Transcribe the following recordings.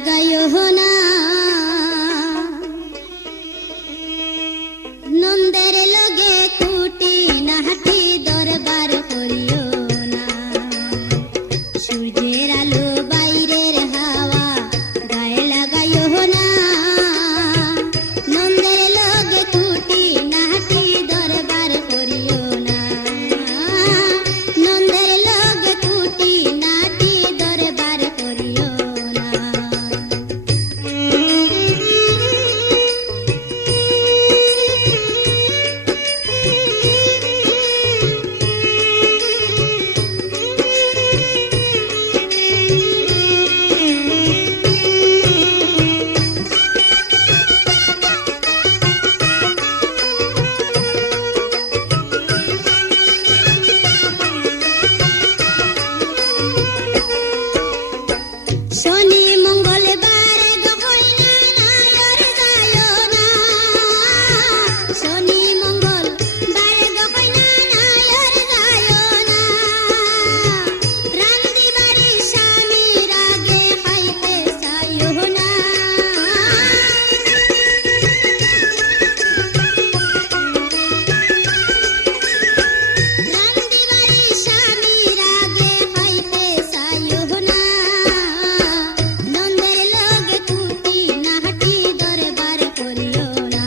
লাগাইও না নন্দের লগে খুঁটি নাহাটি দরবার করিও না সূর্যের আলো বাইরের হাওয়া গায়ে লাগাইও না নন্দের লগে খুঁটি নাহাটি দরবার করিও না নন্দের লগে খুঁটি নাহাটি দরবার করিও না শনি মঙ্গলবার গহইনা নায়র যায়ও না শনি মঙ্গলবার গহইনা নায়র যায়ও না রান্দি বাড়ি স্বামীর আগে খাইতে চাইও না রান্দি বাড়ি স্বামীর আগে খাইতে চাইও না নন্দের লগে খুঁটি নাহাটি দরবার করিও না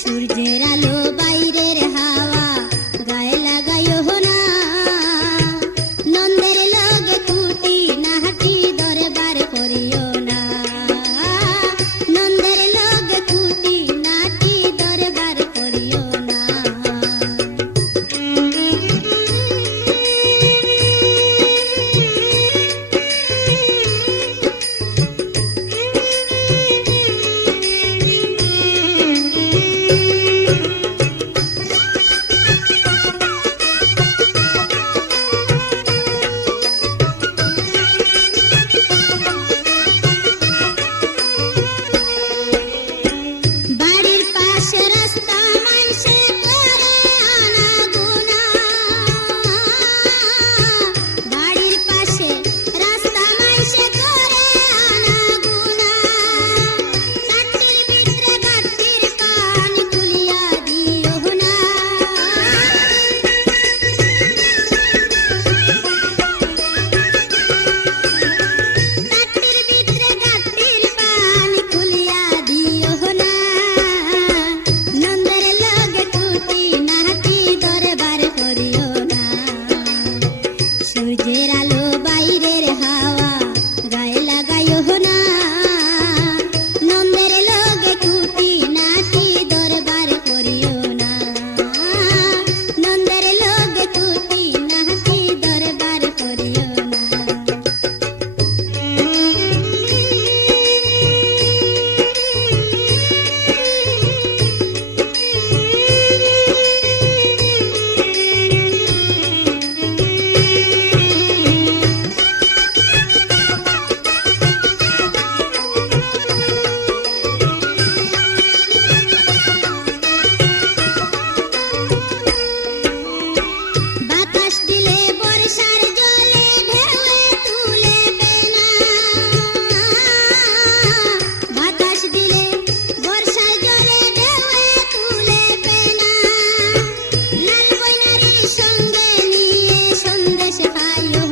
সূর্যের আলো বাইরের হাওয়া গায়ে লাগাইও না নন্দের লগে খুঁটি নাহাটি দরবার করিও না নন্দের লগে খুঁটি নাহাটি দরবার করিও না বাড়ির পাশে রাস্তা মাইসে করে আনাগোনা বাড়ির পাশে রাস্তা মাইসে করে আনাগোনা কাটির ভিতরে গাতির পানি খুলিয়া দিও না কাটির ভিতরে গাতির পানি খুলিয়া দিও না নন্দের লগে খুঁটি নাহাটি দরবার করিও না সূর্যের আলো বাইরের হাওয়া গায়ে লাগাইও না নন্দের লগে খুঁটি নাহাটি দরবার করিও না নন্দের লগে খুঁটি নাহাটি দরবার করিও না বাতাস দিলে বর্ষার জলে ঢেউয়ে তুলেবে না বাতাস দিলে বর্ষার জলে ঢেউয়ে তুলেবে না লাল বৈনারি সঙ্গে নিয়ে সন্দেশ খাইও